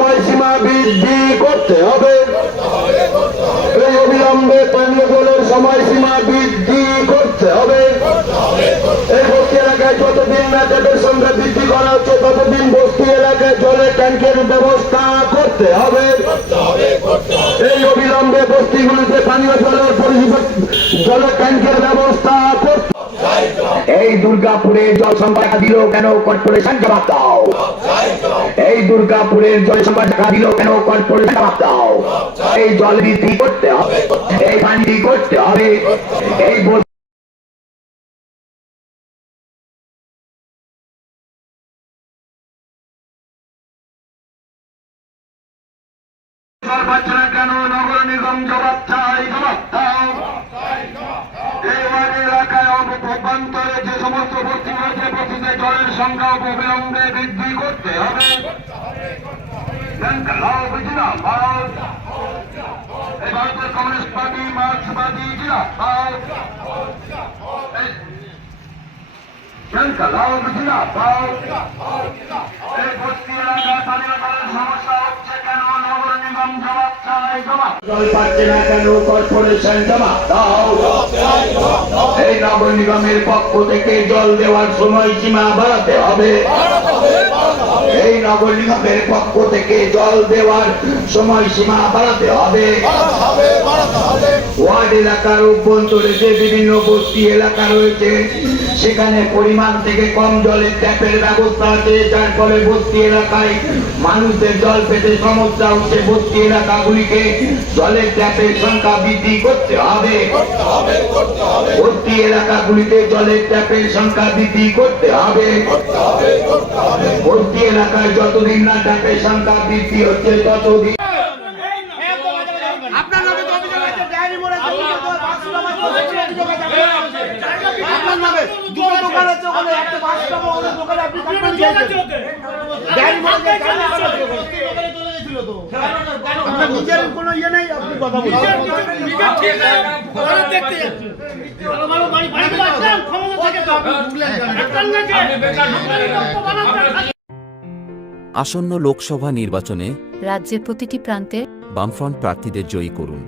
সময়সীমা বৃদ্ধি করতে হবে। এই অবিলম্বে পানীয় জলের সময়সীমা বৃদ্ধি করতে হবে। এই বস্তি এলাকায় যতদিন না সংখ্যা বৃদ্ধি করা হচ্ছে, ততদিন বস্তি এলাকায় জলের ট্যাঙ্কের ব্যবস্থা করতে হবে। এই অবিলম্বে বস্তিগুলিতে পানীয় জলের পরিষেবা জলের ট্যাঙ্কের ব্যবস্থা এই দুর্গাপুরের জল দেখা দিল কেন? কর্পোরেশন জবাব দাও। এই দুর্গাপুরের জল দেখা দিল কেন? কর্পোরেশন জবাব দাও। এই জল বৃদ্ধি করতে হবে। এই পানি করতে হবে। এই কেন নগর নিগম বস্তিতে জলের সংখ্যা অবিলম্বে বৃদ্ধি করতে হবে। এই ভারতের কমিউনিস্ট পার্টি মার্ক্সবাদী এই লাও জিন্দাবাদ এই এলাকায় পানীয় জলের সমস্যা হচ্ছে কেন নগর নিগম জবাব চাই জবাব জল পাচ্ছে না কেন কর্পোরেশন জবাব দাও এই নিগমের পক্ষ থেকে জল দেওয়ার সময় সীমা বাড়াতে হবে এই নিগমের পক্ষ থেকে জল দেওয়ার সময় সীমা বাড়াতে হবে ওয়ার্ড এলাকার অভ্যন্তরে যে বিভিন্ন বস্তি এলাকা রয়েছে সেখানে পরিমাণ থেকে কম জলের ট্যাপের ব্যবস্থা আছে যার ফলে বস্তি এলাকায় মানুষদের জল পেতে সমস্যা হচ্ছে বস্তি এলাকাগুলিকে জলের ট্যাপের সংখ্যা বৃদ্ধি করতে হবে। বস্তি এলাকাগুলিতে জলের ট্যাপের সংখ্যা বৃদ্ধি করতে হবে। ভর্তি এলাকায় যতদিন না ট্যাপের সংখ্যা বৃদ্ধি হচ্ছে ততদিন দোকান আছে ওখানে একটা ওখানে দোকানে আপনি আপনার নিজের কোনো ইয়ে নেই আপনি কথা বলছেন আসন্ন লোকসভা নির্বাচনে রাজ্যের প্রতিটি প্রান্তে বামফ্রন্ট প্রার্থীদের জয়ী করুন।